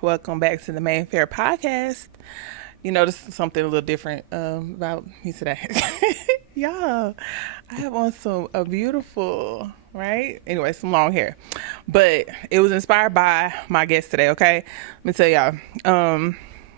Welcome back to the Main Fair podcast. You know, this is something a little different about me today. Y'all, I have on a beautiful, right? Anyway, some long hair. But it was inspired by my guest today, okay? Let me tell y'all.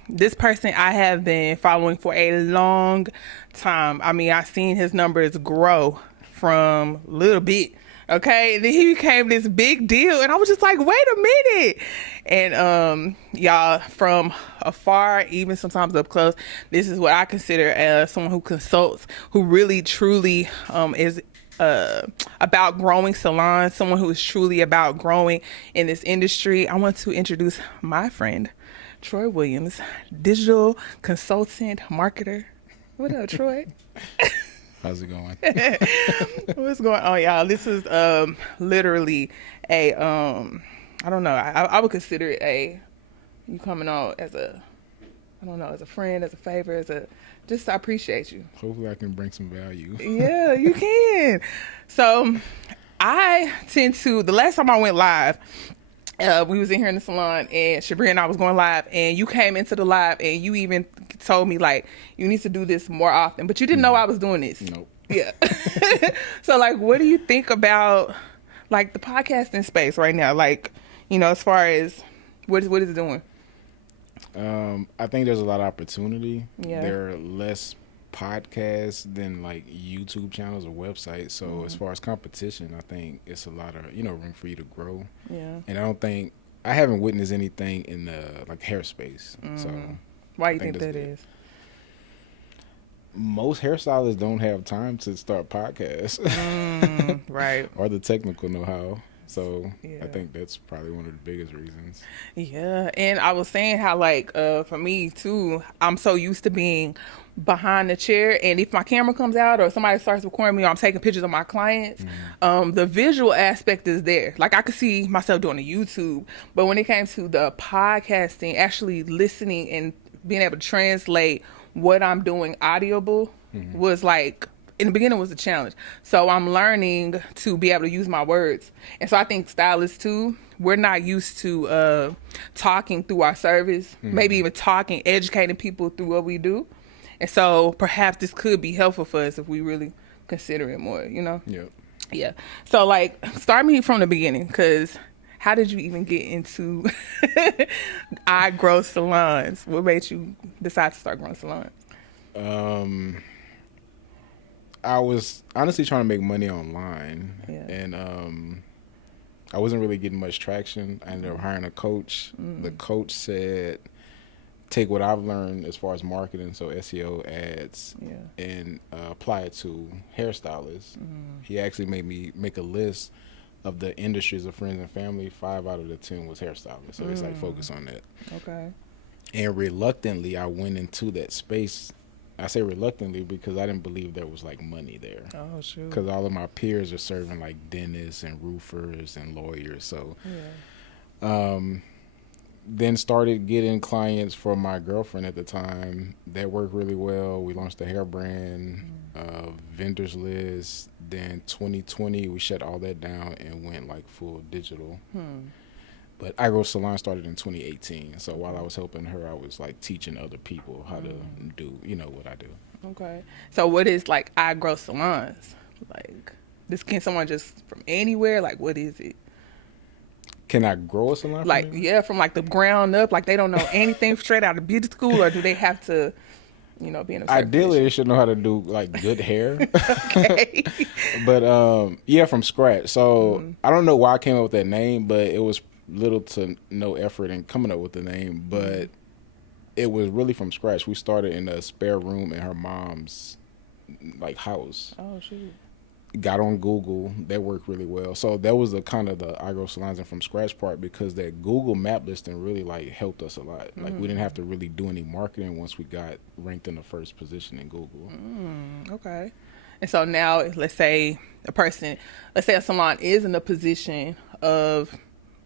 This person I have been following for a long time. I mean, I've seen his numbers grow from little bit. Okay, and then he became this big deal, and I was just like, wait a minute. And y'all, from afar, even sometimes up close, this is what I consider as someone who consults, who really truly is about growing salons, someone who is truly about growing in this industry. I want to introduce my friend, Troy Williams, digital consultant, marketer. What up, Troy? How's it going? What's going on, y'all? This is literally a I don't know. I would consider it you coming on as a, I don't know, as a friend, as a favor, just I appreciate you. Hopefully I can bring some value. Yeah, you can. So I tend to, the last time I went live, we was in here in the salon, and Shabri and I was going live, and you came into the live, and you even told me, like, you need to do this more often, but you didn't know I was doing this. Nope. Yeah. So, like, what do you think about, like, the podcasting space right now? Like, you know, as far as what is it doing? I think there's a lot of opportunity. Yeah. There are less podcasts than like YouTube channels or websites. So as far as competition, I think it's a lot of, room for you to grow. Yeah. And I haven't witnessed anything in the like hair space. So why do you think that is? Most hairstylists don't have time to start podcasts. Right. Or the technical know-how. So Yeah. I think that's probably one of the biggest reasons. Yeah, and I was saying how, like, for me too, I'm so used to being behind the chair, and if my camera comes out or somebody starts recording me or I'm taking pictures of my clients, the visual aspect is there. Like, I could see myself doing a YouTube, but when it came to the podcasting, actually listening and being able to translate what I'm doing audible was like, in the beginning was a challenge. So I'm learning to be able to use my words. And so I think stylists too, we're not used to talking through our service, maybe even talking, educating people through what we do. And so perhaps this could be helpful for us if we really consider it more, you know? Yep. Yeah. So, like, start me from the beginning, because how did you even get into I grow salons? What made you decide to start growing salons? I was honestly trying to make money online, and I wasn't really getting much traction. I ended up hiring a coach. The coach said, take what I've learned as far as marketing, so SEO, ads, and apply it to hairstylists. He actually made me make a list of the industries of friends and family. 5 out of the 10 was hairstylists, so it's like focus on that. Okay. And reluctantly, I went into that space. I say reluctantly because I didn't believe there was like money there. Oh, shoot. Because all of my peers are serving like dentists and roofers and lawyers. So, then started getting clients from my girlfriend at the time. That worked really well. We launched a hair brand, vendors list. Then 2020, we shut all that down and went like full digital. But I Grow Salon started in 2018. So while I was helping her, I was like teaching other people how to do, what I do. Okay. So what is like I Grow Salons? Like, this, can someone just from anywhere? Like, what is it? Can I grow a salon? Like, from like the ground up, like they don't know anything straight out of beauty school, or do they have to, be in a certain Ideally, position? they should know how to do like good hair. Okay. But from scratch. So I don't know why I came up with that name, but it was little to no effort in coming up with the name. But it was really from scratch. We started in a spare room in her mom's like house. Oh, shoot. Got on Google. That worked really well. So that was the kind of the I Grow Salons and from scratch part, because that Google map listing really like helped us a lot. Like we didn't have to really do any marketing once we got ranked in the first position in Google. Okay. And so now, let's say a salon is in a position of,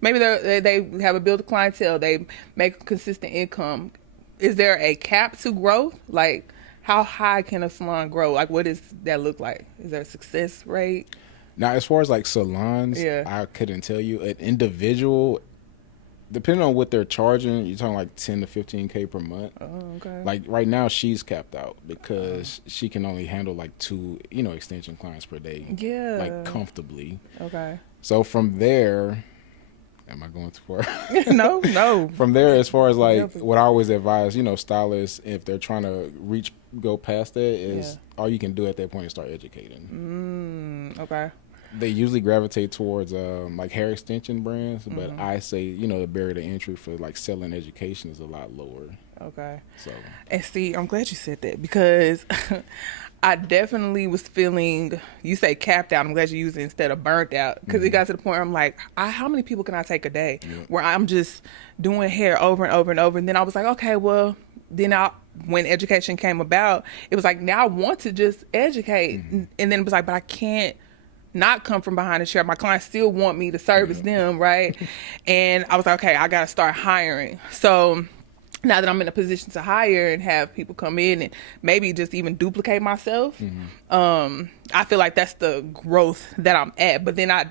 maybe they have a build a clientele, they make a consistent income. Is there a cap to growth? Like, how high can a salon grow? Like, what does that look like? Is there a success rate? Now, as far as like salons, I couldn't tell you. An individual, depending on what they're charging, you're talking like 10 to 15K per month. Oh, okay. Like right now, she's capped out because she can only handle like 2, extension clients per day. Yeah. Like comfortably. Okay. So from there, am I going too far? No. From there, as far as like what I always advise, stylists, if they're trying to go past that, is all you can do at that point is start educating. Okay. They usually gravitate towards like hair extension brands, but I say, the barrier to entry for like selling education is a lot lower. Okay. So, and see, I'm glad you said that because I definitely was feeling, you say capped out, I'm glad you used it instead of burnt out, because it got to the point where I'm like, how many people can I take a day where I'm just doing hair over and over and over? And then I was like, okay, well, then when education came about, it was like, now I want to just educate. And then it was like, but I can't not come from behind the chair. My clients still want me to service them, right? And I was like, okay, I got to start hiring. So now that I'm in a position to hire and have people come in and maybe just even duplicate myself, I feel like that's the growth that I'm at. But then I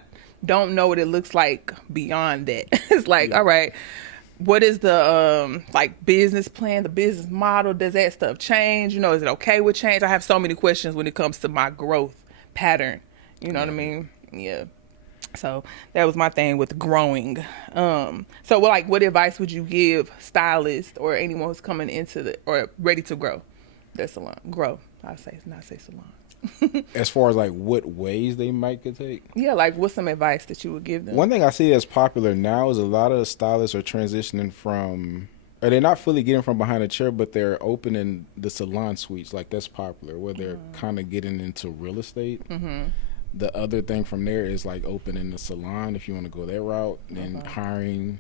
don't know what it looks like beyond that. It's like, all right, what is the like business plan, the business model? Does that stuff change? Is it okay with change? I have so many questions when it comes to my growth pattern. You know what I mean? Yeah. So that was my thing with growing. So what advice would you give stylists or anyone who's coming into or ready to grow their salon? Grow. Not say salon. As far as like what ways they might could take? Yeah, like what's some advice that you would give them? One thing I see that's popular now is a lot of stylists are transitioning from, or they're not fully getting from behind a chair, but they're opening the salon suites. Like that's popular, where they're kind of getting into real estate. The other thing from there is like opening the salon if you want to go that route, and hiring.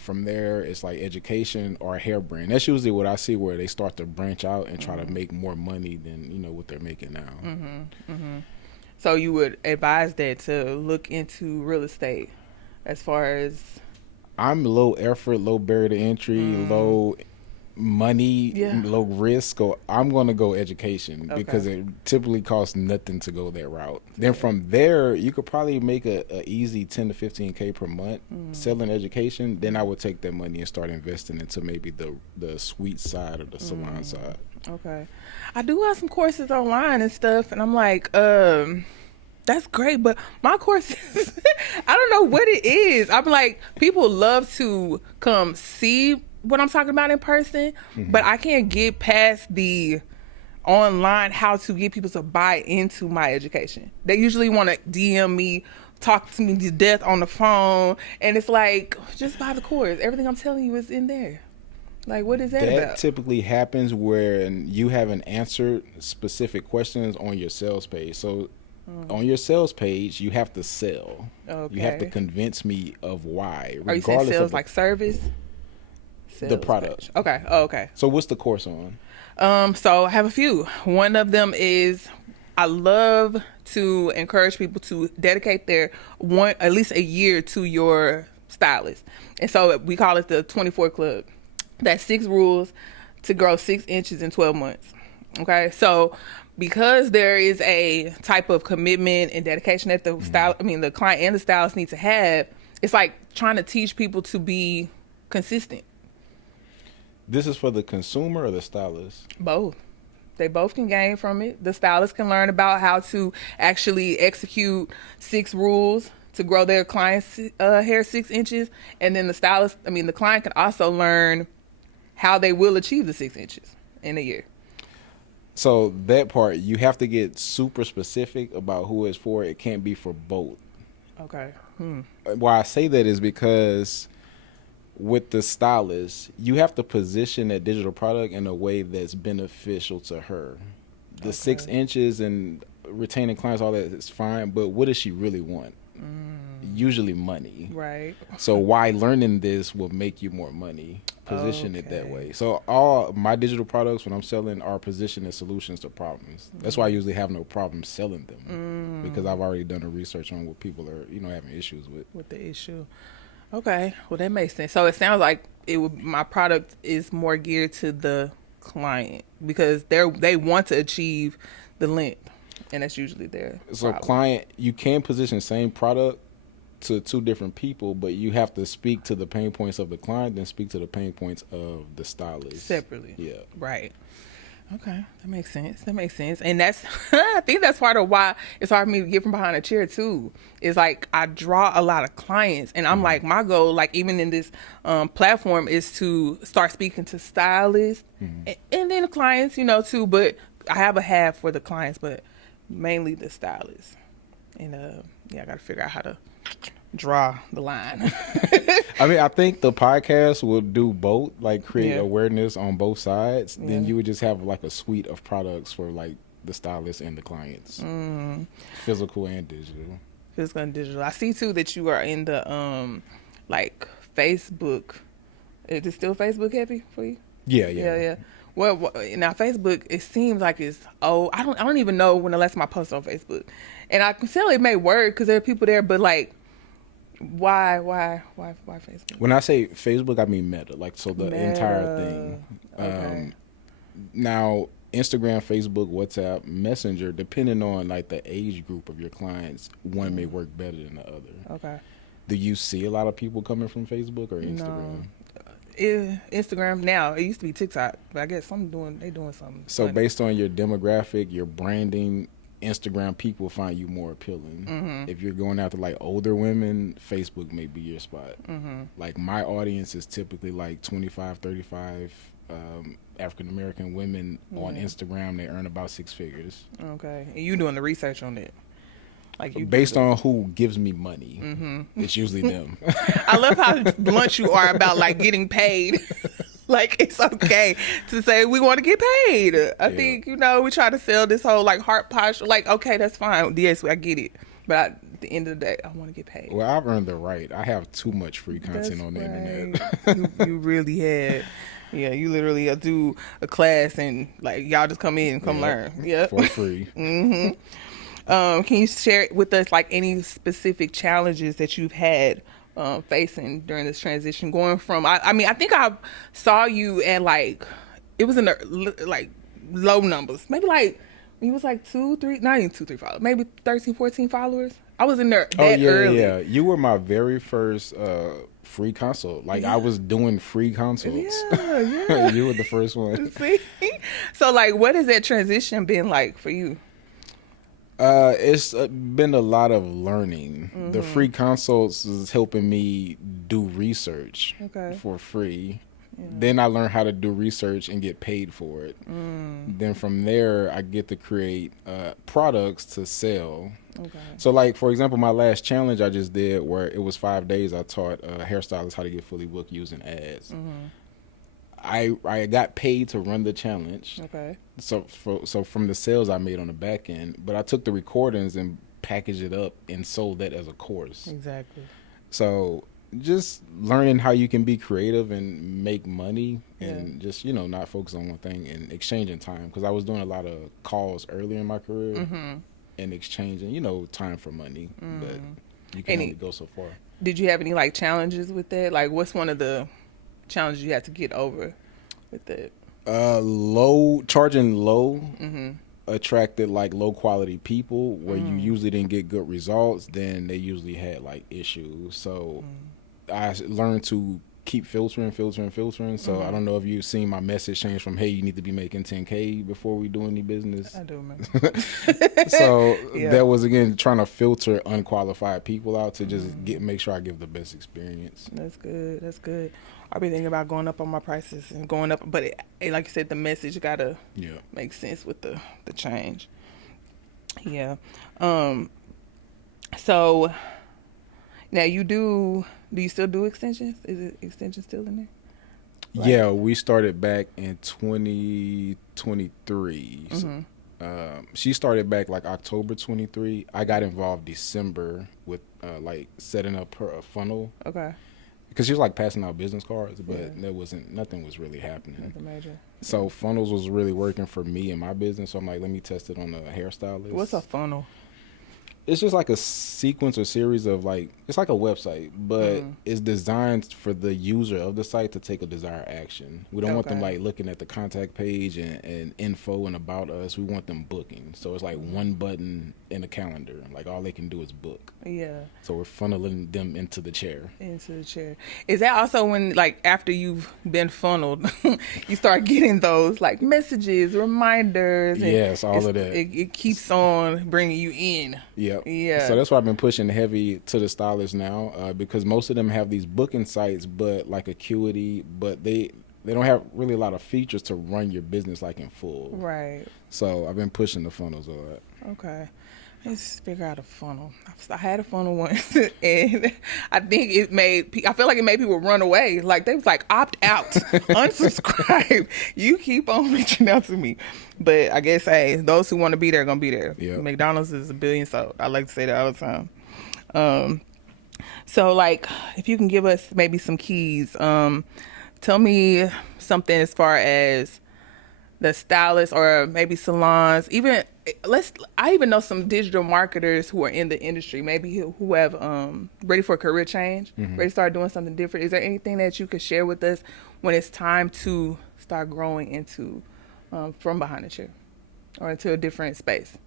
From there, it's like education or a hair brand. That's usually what I see, where they start to branch out and try to make more money than what they're making now. So you would advise that to look into real estate, as far as I'm low effort, low barrier to entry, low money, low risk. So I'm going to go education because it typically costs nothing to go that route. Then from there, you could probably make a easy 10 to 15K per month selling education. Then I would take that money and start investing into maybe the suite side or the salon side. Okay. I do have some courses online and stuff, and I'm like, that's great, but my courses, I don't know what it is. I'm like, people love to come see what I'm talking about in person, but I can't get past the online how to get people to buy into my education. They usually want to DM me, talk to me to death on the phone, and it's like, just buy the course. Everything I'm telling you is in there. Like, what is that about? That typically happens when you haven't answered specific questions on your sales page. So on your sales page, you have to sell. Okay. You have to convince me of why. Are you saying sales like service? The product. Page. Okay. Oh, okay. So what's the course on? So I have a few. One of them is, I love to encourage people to dedicate their at least a year to your stylist. And so we call it the 24 Club. That's 6 rules to grow 6 inches in 12 months. Okay. So because there is a type of commitment and dedication that the client and the stylist need to have, it's like trying to teach people to be consistent. This is for the consumer or the stylist? Both. They both can gain from it. The stylist can learn about how to actually execute 6 rules to grow their client's hair 6 inches. And then the client can also learn how they will achieve the 6 inches in a year. So that part, you have to get super specific about who it's for. It can't be for both. Okay. Why I say that is because with the stylist, you have to position that digital product in a way that's beneficial to her. The 6 inches and retaining clients, all that is fine, but what does she really want? Usually money. Right. So why learning this will make you more money? Position it that way. So all my digital products, when I'm selling, are positioned as solutions to problems. That's why I usually have no problem selling them, because I've already done the research on what people are, having issues with. With the issue. Okay, well that makes sense. So it sounds like my product is more geared to the client because they want to achieve the length, and that's usually their problem. Client, you can position the same product to two different people, but you have to speak to the pain points of the client and speak to the pain points of the stylist separately. Yeah. Right. Okay, that makes sense. That makes sense. And that's, I think that's part of why it's hard for me to get from behind a chair too. It's like I draw a lot of clients, and I'm like, my goal, like even in this platform, is to start speaking to stylists and then the clients, you know, too. But I have a half for the clients, but mainly the stylists. And yeah, I got to figure out how to draw the line. I mean, I think the podcast will do both, like create awareness on both sides. Then you would just have like a suite of products for like the stylists and the clients, physical and digital. Physical and digital. I see too that you are in the like Facebook. Is it still Facebook heavy for you? Yeah. Well, now Facebook, it seems like it's I don't even know when the last time I posted on Facebook, and I can tell it may work because there are people there, but like. Why Facebook? When I say Facebook, I mean Meta, like so the entire thing. Okay. Now, Instagram, Facebook, WhatsApp, Messenger, depending on like the age group of your clients, one may work better than the other. Okay. Do you see a lot of people coming from Facebook or Instagram? No. Instagram now. It used to be TikTok, but I guess they doing something. So funny. Based on your demographic, your branding, Instagram people find you more appealing. If you're going after like older women, Facebook may be your spot. Like my audience is typically like 25, 35 African American women on Instagram. They earn about 6 figures. Okay, and you doing the research on it, like you based on who gives me money. It's usually them. I love how blunt you are about like getting paid. Like, it's okay to say we want to get paid. I think, you know, we try to sell this whole, like, heart posture. Like, okay, that's fine. Yes, I get it. But at the end of the day, I want to get paid. Well, I've earned the right. I have too much free content on the internet. you really had. Yeah, you literally do a class and, like, y'all just come in and come learn. Yeah. For free. Can you share with us, like, any specific challenges that you've had facing during this transition, going from I mean I think I saw you at like it was in the like low numbers, maybe like it was like 2 3 not even 2 3 followers, maybe 13 14 followers. I was in there that early. You were my very first free consult. Like I was doing free consults. You were the first one. See? So like what has that transition been like for you? It's been a lot of learning. The free consults is helping me do research for free. Then I learned how to do research and get paid for it. Then from there, I get to create products to sell. So like, for example, my last challenge I just did where it was 5 days, I taught hairstylists how to get fully booked using ads. I got paid to run the challenge. So from the sales I made on the back end, but I took the recordings and packaged it up and sold that as a course. Exactly. So just learning how you can be creative and make money and just, you know, not focus on one thing and exchanging time. Because I was doing a lot of calls earlier in my career and exchanging, you know, time for money. But you can only go so far. Did you have any like challenges with that? Like what's one of the challenges you had to get over with that? Charging low attracted like low quality people where you usually didn't get good results. Then they usually had like issues. So I learned to keep filtering. So I don't know if you've seen my message change from, hey, you need to be making 10K before we do any business. I do remember. So that was, again, trying to filter unqualified people out to just make sure I give the best experience. That's good. I've been thinking about going up on my prices and going up, but like you said, the message got to make sense with the change. Yeah. So now do you still do extensions? Is it extensions still in there? Like, yeah, we started back in 2023. She started back like October 23. I got involved December with like setting up her funnel. Okay. Because she was like passing out business cards, but nothing was really happening. Nothing major. So funnels was really working for me and my business. So I'm like, let me test it on a hairstylist. What's a funnel? It's just like a sequence or series of like, it's like a website, but it's designed for the user of the site to take a desired action. We don't want them like looking at the contact page and info and about us. We want them booking. So it's like one button in a calendar. Like all they can do is book. Yeah. So we're funneling them into the chair. Into the chair. Is that also when, like, after you've been funneled, you start getting those like messages, reminders? And yes, all of that. It keeps on bringing you in. Yep. Yeah. So that's why I've been pushing heavy to the stylists now, because most of them have these booking sites, but like Acuity, but they don't have really a lot of features to run your business like in full. Right. So I've been pushing the funnels a lot. Okay. Let's figure out a funnel. I had a funnel once, and I think I feel like it made people run away. Like, they was like, opt out, unsubscribe. You keep on reaching out to me. But I guess, hey, those who want to be there are going to be there. Yep. McDonald's is a billion sold. I like to say that all the time. So, like, if you can give us maybe some keys, tell me something as far as the stylists or maybe salons, I even know some digital marketers who are in the industry, maybe who have ready for a career change, ready to start doing something different. Is there anything that you could share with us when it's time to start growing into from behind the chair or into a different space?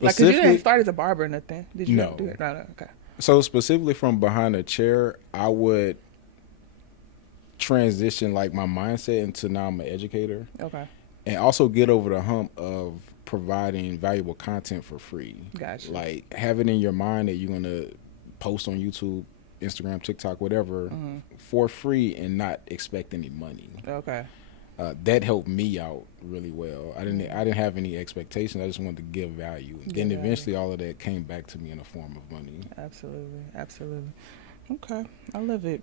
Like, 'cause you didn't start as a barber or nothing. Did you? No. Do it? No. Okay. So specifically from behind the chair, I would transition like my mindset into now I'm an educator. Okay. And also get over the hump of providing valuable content for free. Gotcha. Like, have it in your mind that you're going to post on YouTube, Instagram, TikTok, whatever, for free and not expect any money. Okay. That helped me out really well. I didn't have any expectations. I just wanted to give value. And then eventually all of that came back to me in the form of money. Absolutely. Okay. I love it.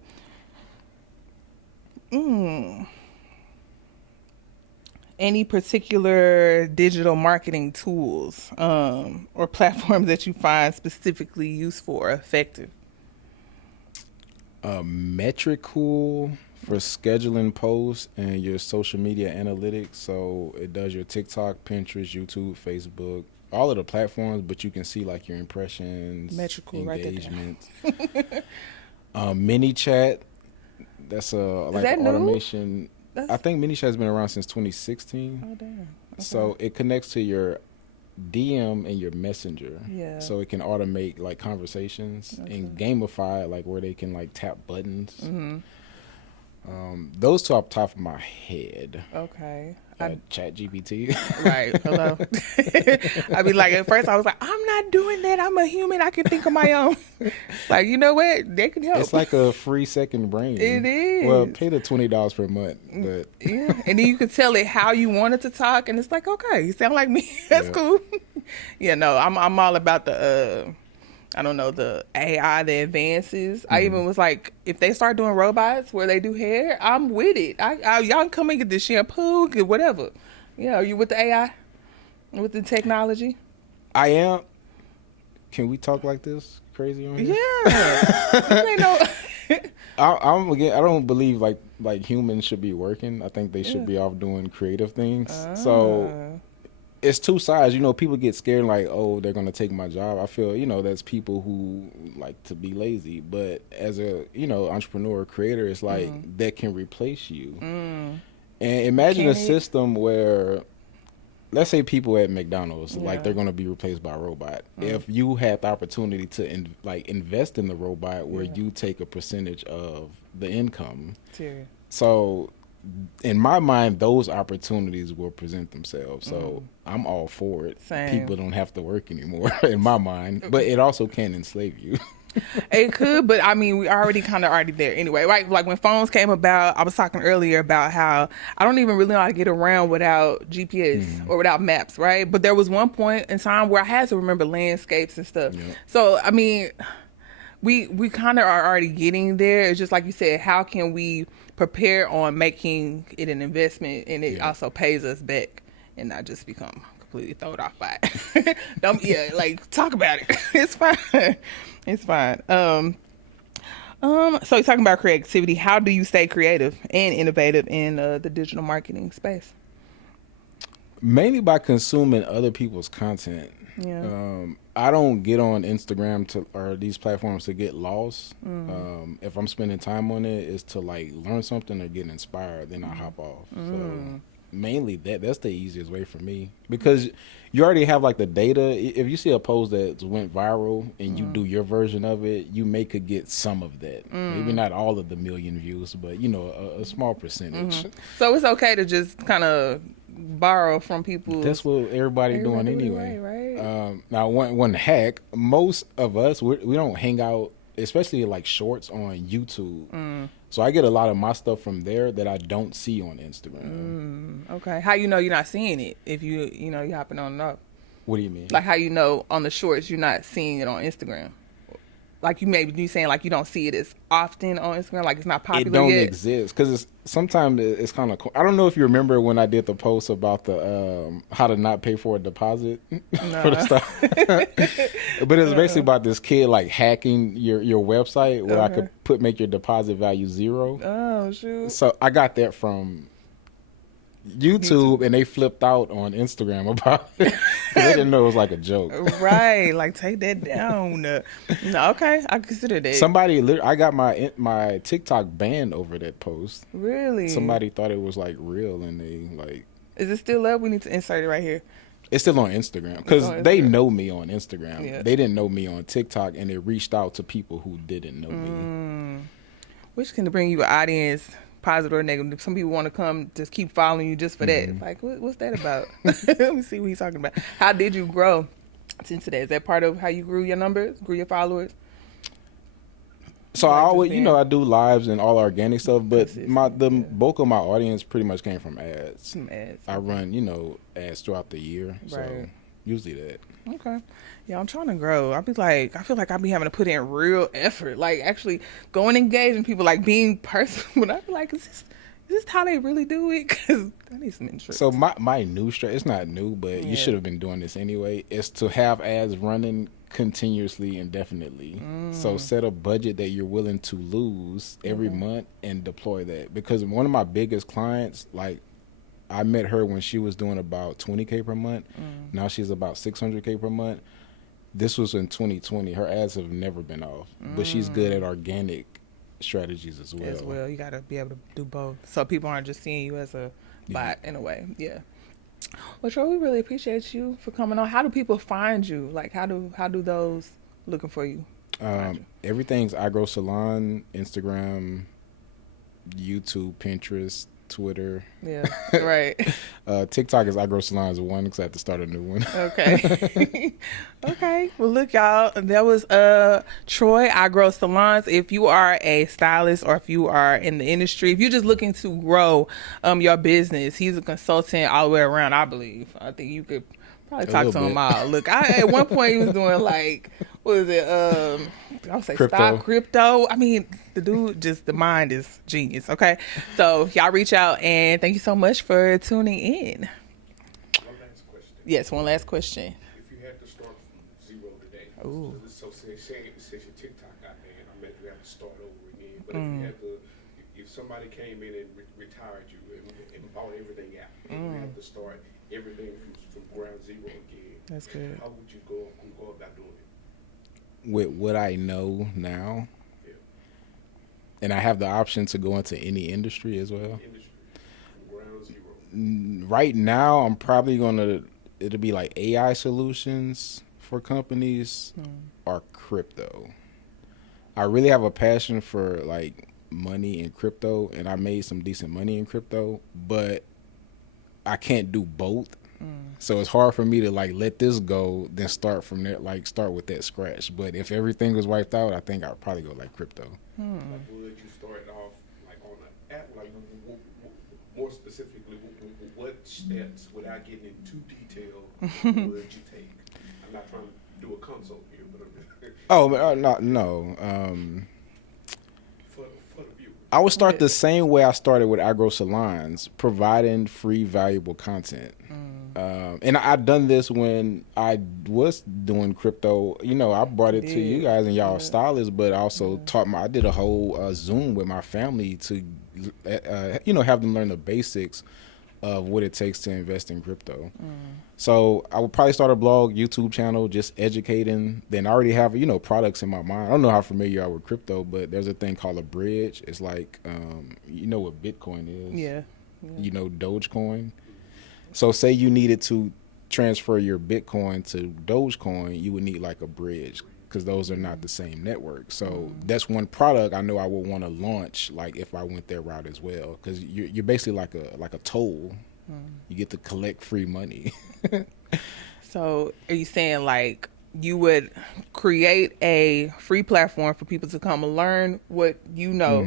Any particular digital marketing tools or platforms that you find specifically useful or effective? Metricool for scheduling posts and your social media analytics. So it does your TikTok, Pinterest, YouTube, Facebook, all of the platforms, but you can see like your impressions, Metricool, engagements. MiniChat, that's like that automation. New? I think MiniChat has been around since 2016. Oh, damn. Okay. So it connects to your DM and your messenger. Yeah. So it can automate like conversations and gamify it, like where they can like tap buttons. Those two off the top of my head. Okay. Chat GPT. Right. Hello. I mean, like, at first I was like, I'm not doing that. I'm a human. I can think on my own. Like, you know what? They can help. It's like a free second brain. It is. Well, pay the $20 per month. But yeah. And then you can tell it how you want it to talk, and it's like, okay, you sound like me. That's cool. Yeah, no, I'm all about the I don't know, the AI, the advances. I even was like, if they start doing robots where they do hair, I'm with it. Y'all can come and get the shampoo, get whatever. Yeah, are you with the AI? With the technology? I am. Can we talk like this crazy on here? Yeah. You ain't no... I don't believe like humans should be working. I think they should be off doing creative things. So it's two sides. You know, people get scared like, oh, they're going to take my job. I feel, that's people who like to be lazy. But as a, entrepreneur, creator, it's like that can replace you. And imagine a system where, let's say people at McDonald's, like they're going to be replaced by a robot. If you had the opportunity to invest in the robot where you take a percentage of the income. Serious. So in my mind, those opportunities will present themselves. So I'm all for it. Same. People don't have to work anymore in my mind, but it also can enslave you. It could, but I mean, we already there anyway, right? Like when phones came about, I was talking earlier about how I don't even really know how to get around without GPS or without maps, right? But there was one point in time where I had to remember landscapes and stuff. Yep. So, I mean, we kind of are already getting there. It's just like you said, how can we prepare on making it an investment and it also pays us back and not just become completely thrown off by it. Like talk about it. It's fine. It's fine. So you're talking about creativity. How do you stay creative and innovative in the digital marketing space? Mainly by consuming other people's content. Yeah. I don't get on Instagram or these platforms to get lost. If I'm spending time on it, it's to like learn something or get inspired. Then I hop off. So mainly that's the easiest way for me because you already have like the data. If you see a post that went viral and you do your version of it, you may could get some of that. Maybe not all of the million views, but you know a small percentage. So it's okay to just kind of borrow from people. That's what everybody doing anyway. Right. Now, one hack: most of us we don't hang out, especially like shorts on YouTube. So I get a lot of my stuff from there that I don't see on Instagram. Okay. How you know you're not seeing it if you know you hopping on and off? What do you mean? Like how you know on the shorts you're not seeing it on Instagram? Like you maybe you saying like you don't see it as often on Instagram, like it's not popular It don't yet. exist because sometimes it's kind of cool. I don't know if you remember when I did the post about the how to not pay for a deposit for the stuff, but it's basically about this kid like hacking your website where I could make your deposit value 0. Oh shoot! So I got that from YouTube, and they flipped out on Instagram about it. They didn't know it was like a joke. Right, like take that down. No, okay, I consider that. I got my TikTok banned over that post. Really? Somebody thought it was like real, and they like. Is it still up? We need to insert it right here. It's still on Instagram because they know me on Instagram. Yeah. They didn't know me on TikTok, and it reached out to people who didn't know me. Which can bring you an audience, positive or negative. Some people want to come just keep following you just for that. Like, what's that about? Let me see what he's talking about. How did you grow into that? Is that part of how you grew your numbers, grew your followers? So I always, I do lives and all organic stuff, but the bulk of my audience pretty much came from ads. Some ads. I run, ads throughout the year, so usually that. Okay. Yeah, I'm trying to grow. I feel like I be having to put in real effort, like actually going engaging people, like being personal. But I feel like, is this how they really do it? Because I need some interest. So my new it's not new, but you should have been doing this anyway, is to have ads running continuously, indefinitely. So set a budget that you're willing to lose every month and deploy that. Because one of my biggest clients, like, I met her when she was doing about $20K per month. Now she's about $600K per month. This was in 2020. Her ads have never been off, but she's good at organic strategies as well. You got to be able to do both, so people aren't just seeing you as a bot in a way. Yeah. Well, Troy, we really appreciate you for coming on. How do people find you? Like, how do those looking for you? Everything's I Grow Salon, Instagram, YouTube, Pinterest, Twitter. Yeah, right. TikTok is I Grow Salons 1 because I have to start a new one. Okay. Okay. Well, look, y'all. That was Troy, I Grow Salons. If you are a stylist or if you are in the industry, if you're just looking to grow your business, he's a consultant all the way around, I believe. I think you could probably talk to him out. Look, at one point he was doing like, what is it? I would say stock crypto. I mean, the dude the mind is genius. Okay. So y'all reach out, and thank you so much for tuning in. One last question. Yes, one last question. If you had to start from zero today, so say your TikTok out there, and I meant you have to start over again. But if you had to, if somebody came in and retired you and bought everything out, and you have to start everything from ground zero again, that's good. How would you go about doing it? With what I know now, and I have the option to go into any industry as well. From ground zero. Right now, I'm probably it'll be like AI solutions for companies or crypto. I really have a passion for like money in crypto, and I made some decent money in crypto, but I can't do both. So it's hard for me to like let this go, then start from there, like start with that scratch. But if everything was wiped out, I think I'd probably go like crypto. Like, would you start off like on an app? Like, more specifically, what steps, without getting into detail, would you take? I'm not trying to do a consult here, but no. For the viewer, I would start the same way I started with I Grow Salons, providing free, valuable content. And I've done this when I was doing crypto. I brought it to you guys and y'all stylists, but I also I did a whole Zoom with my family to, have them learn the basics of what it takes to invest in crypto. So I would probably start a blog, YouTube channel, just educating. Then I already have, products in my mind. I don't know how familiar you are with crypto, but there's a thing called a bridge. It's like, you know what Bitcoin is? Yeah. You know Dogecoin? So say you needed to transfer your Bitcoin to Dogecoin, you would need like a bridge because those are not the same network. So that's one product I know I would want to launch, like if I went that route as well, because you're basically like a toll. You get to collect free money. So are you saying like you would create a free platform for people to come and learn what you know,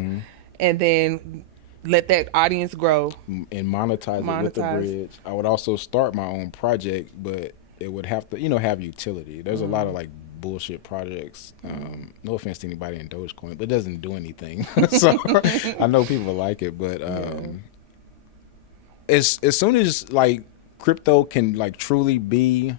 and then let that audience grow and monetize it with the bridge? I would also start my own project, but it would have to, have utility. There's a lot of like bullshit projects. No offense to anybody in Dogecoin, but it doesn't do anything. So I know people like it, but as soon as like crypto can like truly be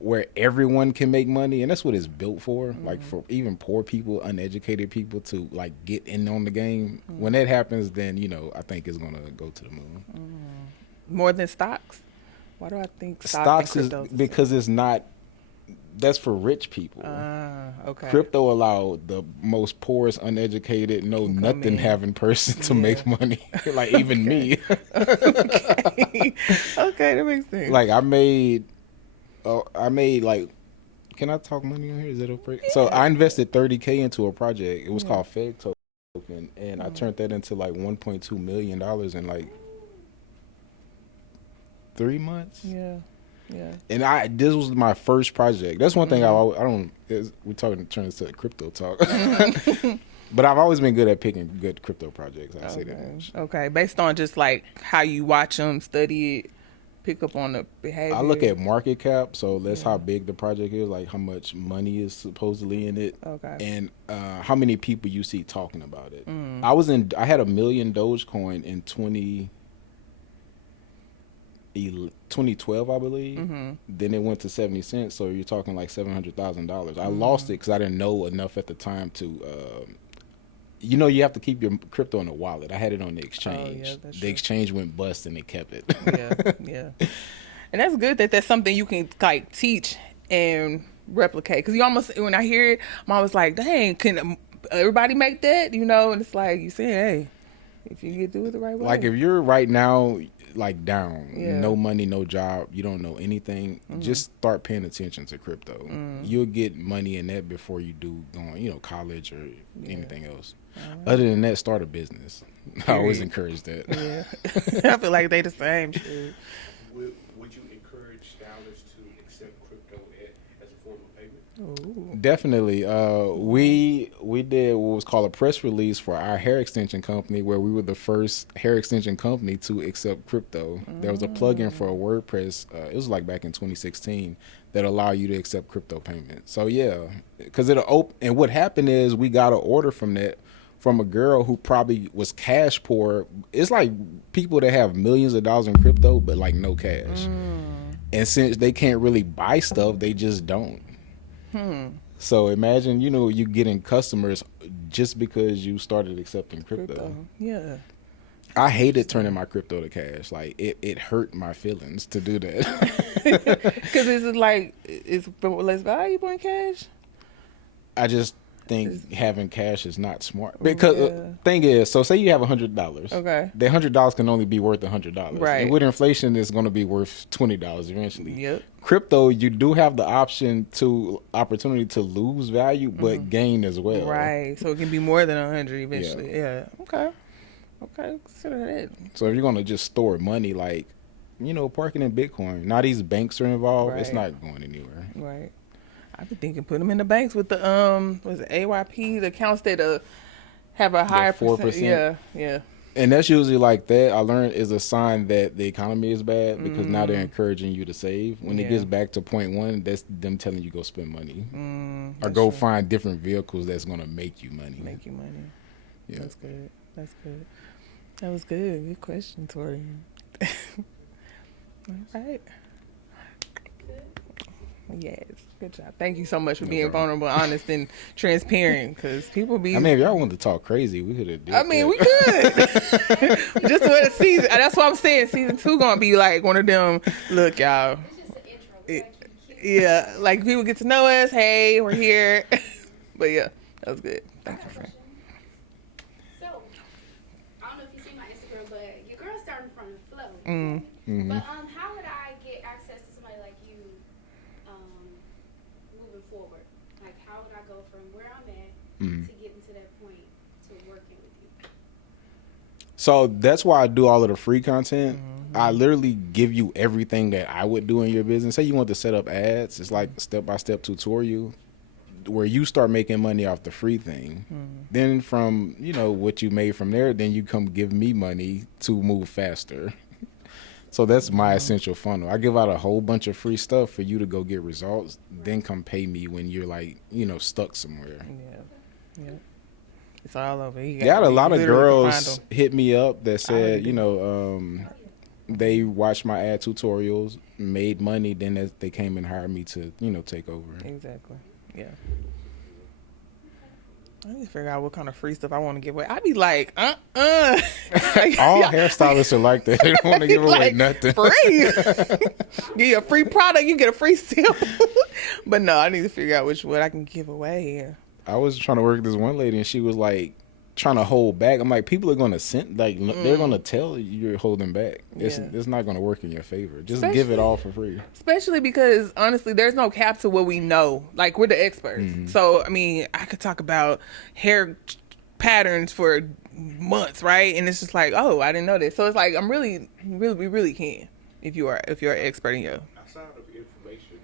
where everyone can make money, and that's what it's built for, like for even poor people, uneducated people to like get in on the game. When that happens, then I think it's gonna go to the moon. more than stocks. Why do I think Stocks and is crypto because it's not. That's for rich people. okay. Crypto allowed the most poorest, uneducated, know nothing having person to make money. Like even me. Okay. Okay, that makes sense. Like I made like, can I talk money on here? Is that okay? Yeah. So I invested $30K into a project. It was called Fed Token, and I turned that into like $1.2 million in like 3 months. Yeah. Yeah. And this was my first project. That's one thing I don't. We're turning to crypto talk. But I've always been good at picking good crypto projects. I say that much. Okay, based on just like how you watch them, study it, pick up on the behavior. I look at market cap, so that's how big the project is, like how much money is supposedly in it, and how many people you see talking about it. I had 1 million Dogecoin in 2012, I believe. Then it went to 70 cents, so you're talking like $700,000. I lost it because I didn't know enough at the time to. You have to keep your crypto in a wallet. I had it on the exchange. The exchange went bust and they kept it. Yeah. And that's good that that's something you can like teach and replicate. Because you almost, when I hear it, I'm always like, dang, can everybody make that? And it's like you say, hey, if you get do it the right way. Like if you're right now like down, no money, no job, you don't know anything, just start paying attention to crypto. You'll get money in that before you do going, college or anything else. Other than that, start a business. I always encourage that. Yeah. I feel like they the same shit. Would you encourage stylers to accept crypto as a form of payment? Ooh. Definitely. We did what was called a press release for our hair extension company, where we were the first hair extension company to accept crypto. There was a plugin for a WordPress. It was like back in 2016 that allow you to accept crypto payments. So yeah, because it'll open. And what happened is we got an order from a girl who probably was cash poor. It's like people that have millions of dollars in crypto but like no cash. And since they can't really buy stuff, they just don't. So imagine, you getting customers just because you started accepting crypto. Yeah. I hated turning my crypto to cash. Like it hurt my feelings to do that. Because it's less valuable in cash. I just think having cash is not smart, because thing is, so say you have $100. Okay. That $100 can only be worth $100. Right. And with inflation, it's going to be worth $20 eventually. Yep. Crypto, you do have the opportunity to lose value, but gain as well. Right. So it can be more than 100 eventually. Yeah. Okay. Consider that. So if you're going to just store money, like, park it in Bitcoin. Now these banks are involved. It's not going anywhere. Right. I've been thinking put them in the banks with the was it AYP, the accounts that have a higher 4%. Yeah. And that's usually like that. I learned is a sign that the economy is bad, because now they're encouraging you to save. When it gets back to point one, that's them telling you go spend money or go find different vehicles that's going to make you money. Yeah. That's good. That was good. Good question, Tori. All right. Yes, good job. Thank you so much for being vulnerable, honest, and transparent. Because people be. I mean, if y'all wanted to talk crazy, we could have did. I mean, we could. Just for the season. That's what I'm saying. Season 2 gonna be like one of them. Look, y'all. Yeah, like people get to know us. Hey, we're here. But yeah, that was good. Thank you, friend. So, I don't know if you see my Instagram, but your girl's starting from the flow. Mm-hmm. But how would I get access to somebody like you moving forward? Like, how would I go from where I'm at to getting to that point to working with you? So that's why I do all of the free content. I literally give you everything that I would do in your business. Say you want to set up ads, it's like step-by-step tutorial where you start making money off the free thing. Then from, what you made from there, then you come give me money to move faster. So that's my essential funnel. I give out a whole bunch of free stuff for you to go get results, then come pay me when you're like, stuck somewhere. Yeah. It's all over. I had a lot of girls hit me up that said, they watched my ad tutorials, made money, then they came and hired me to, take over. Exactly. Yeah. I need to figure out what kind of free stuff I want to give away. I'd be like, All hairstylists are like that. They don't want to give away nothing. Free. Give you a free product, you get a free sample. But no, I need to figure out what I can give away. I was trying to work with this one lady, and she was like trying to hold back. I'm like, people are going to they're going to tell you're holding back. It's not going to work in your favor. Just give it all for free. Especially because honestly, there's no cap to what we know. Like, we're the experts. So I mean, I could talk about hair patterns for months, right? And it's just like, oh, I didn't know this. So it's like, we really can if you're an expert in your. Outside of information,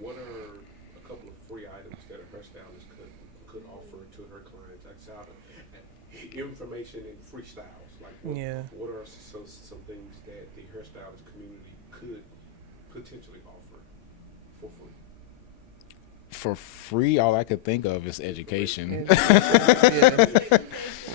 what are a couple of free items that a hairstylist could offer to her clients outside of information and freestyles? Like, what are some things that the hairstylist community could potentially offer for free? For free, all I could think of is education.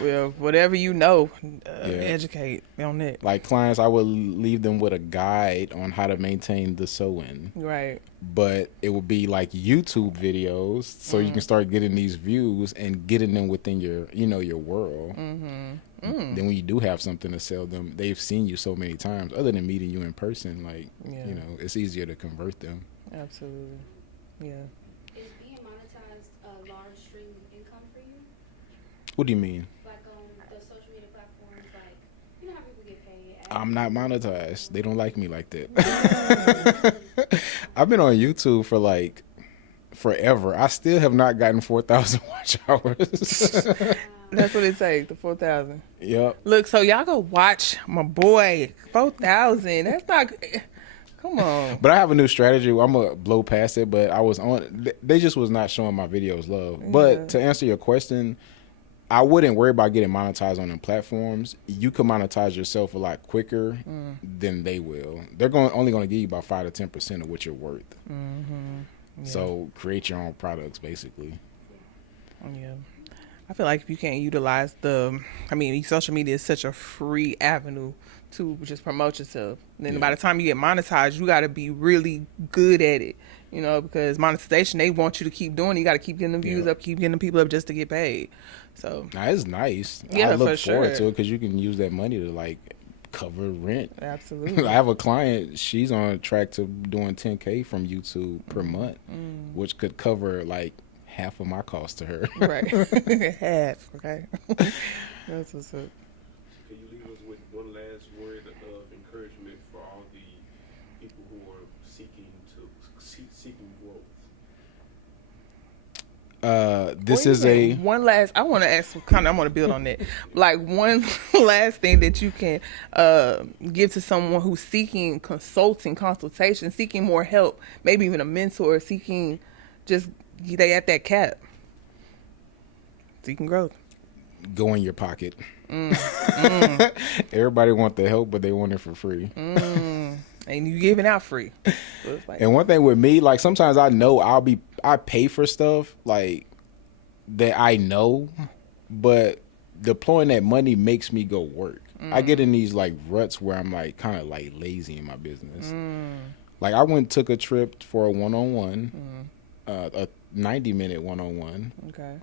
Well, whatever educate on it. Like clients, I would leave them with a guide on how to maintain the sew-in. Right. But it would be like YouTube videos, so you can start getting these views and getting them within your, your world. Then when you do have something to sell them, they've seen you so many times. Other than meeting you in person, it's easier to convert them. Absolutely. Yeah. Is being monetized a large stream of income for you? What do you mean? Like on the social media platforms, like, how people get paid? I'm not monetized. They don't like me like that. I've been on YouTube for like forever. I still have not gotten 4,000 watch hours. That's what it takes, the 4,000. Yep. Look, so y'all go watch my boy, 4,000. That's not. Come on. But I have a new strategy. I'm going to blow past it, but I was on. They just was not showing my videos love. But to answer your question, I wouldn't worry about getting monetized on them platforms. You can monetize yourself a lot quicker than they will. They're only going to give you about 5 to 10% of what you're worth. So create your own products, basically. Yeah. I feel like if you can't utilize social media is such a free avenue to just promote yourself. Then by the time you get monetized, you got to be really good at it, because monetization, they want you to keep doing it. You got to keep getting the views up, keep getting the people up just to get paid. So it's nice. Yeah, I look for forward sure. to it because you can use that money to cover rent. Absolutely. I have a client, she's on track to doing 10K from YouTube per month, which could cover half of my cost to her. Right. Half, okay. That's what's up. Can you leave us with one last word of encouragement for all the people who are seeking growth? One last. I want to ask. I want to build on that. Like one last thing that you can give to someone who's seeking consultation, seeking more help, maybe even a mentor, seeking they at that cap, seeking growth. Go in your pocket. Everybody want the help, but they want it for free. And you giving out free. So and one thing with me, sometimes I know I pay for stuff that I know, but deploying that money makes me go work. I get in these ruts where I'm kind of lazy in my business. Like I took a trip for a one-on-one, a 90-minute one-on-one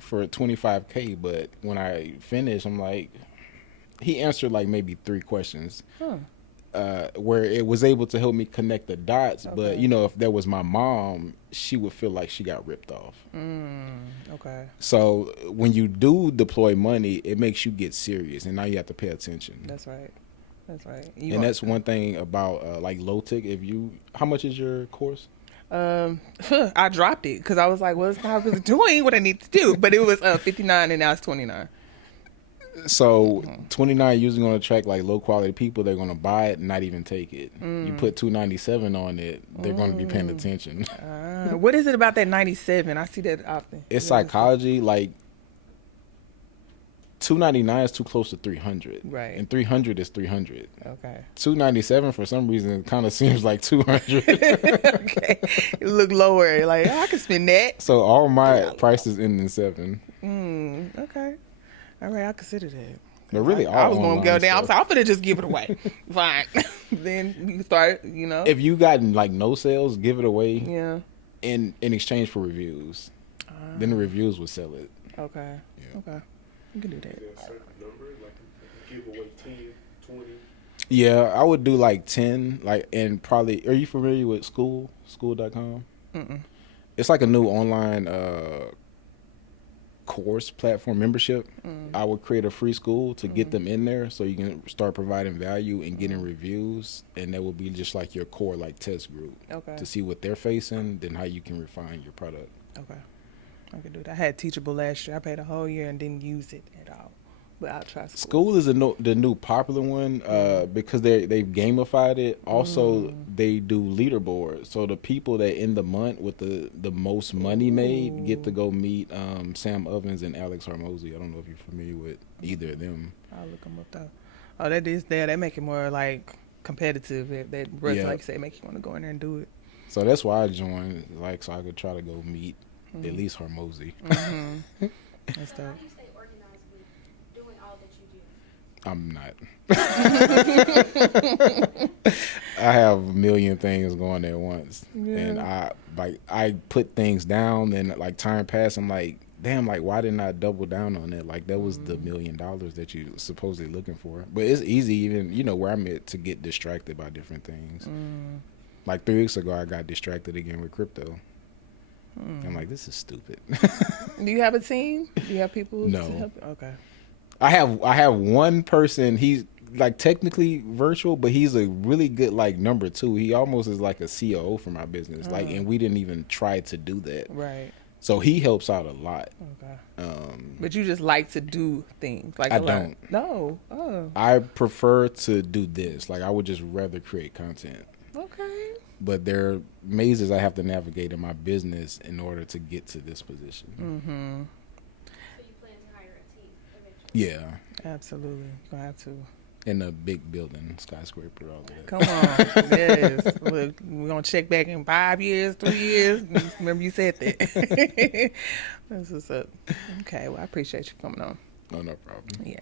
for $25K. But when I finished, I'm like, he answered like maybe 3 questions. Where it was able to help me connect the dots. But, you know, if that was my mom, she would feel like she got ripped off. So when you do deploy money, it makes you get serious. And now you have to pay attention. That's right. That's one thing about like low tech. How much is your course? I dropped it because I was like, well, it's not really doing what I need to do. But it was 59 and now it's 29. So 29 usually going to attract like low quality people. They're going to buy it and not even take it. You put 297 on it, they're going to be paying attention. What is it about that 97? I see that often. It's psychology. Like 299 is too close to 300. Right. And 300 is 300. Okay. 297 for some reason it kind of seems like 200. Okay. It look lower. Like I can spend that. So all my prices end in 7. Okay. All right, I'll consider that. But really, I was going to go down. I was stuff. like, I'm finna just give it away. Fine. Then you start, you know. If you got like no sales, give it away. Yeah. In exchange for reviews. Then the reviews will sell it. Okay. Yeah. Okay. You can do that. Is there a certain number, like give away 10, 20? Yeah, I would do like 10. Like, and probably, are you familiar with school.com? It's like a new online course platform membership. I would create a free school to get them in there so you can start providing value and getting reviews, and that would be just like your core like test group to see what they're facing, then how you can refine your product. Okay, I can do that. I had Teachable last year. I paid a whole year and didn't use it at all, but I'll try School is the new popular one because they've gamified it. Also, they do leaderboards. So the people that in the month with the most money made get to go meet Sam Ovens and Alex Hormozy. I don't know if you're familiar with either of them. I'll look them up though. Oh, that is there. They make it more like competitive. That like you say, make you want to go in there and do it. So that's why I joined, like, so I could try to go meet at least Hormozy. That's So how dope. do you stay organized with doing all that you do? I'm not. I have a million things going at once, and I put things down. Then like time passed, I'm like, damn, like why didn't I double down on it? Like that was the $1 million that you supposedly looking for. But it's easy, even where I'm at, to get distracted by different things. Like 3 weeks ago, I got distracted again with crypto. I'm like, this is stupid. Do you have a team? Do you have people No. to help you? Okay. I have one person. He's like technically virtual, but he's a really good like number 2. He almost is like a COO for my business. Like, and we didn't even try to do that. Right. So he helps out a lot. Okay. But you just like to do things. Like I don't. No. Oh. I prefer to do this. Like I would just rather create content. Okay. But there are mazes I have to navigate in my business in order to get to this position. So you plan to hire a team eventually? Yeah. Absolutely. Gonna have to. In a big building, skyscraper, all of that. Come on. Yes. Look, we're going to check back in 5 years, 3 years. Remember you said that. This is up. Okay. Well, I appreciate you coming on. No problem. Yeah.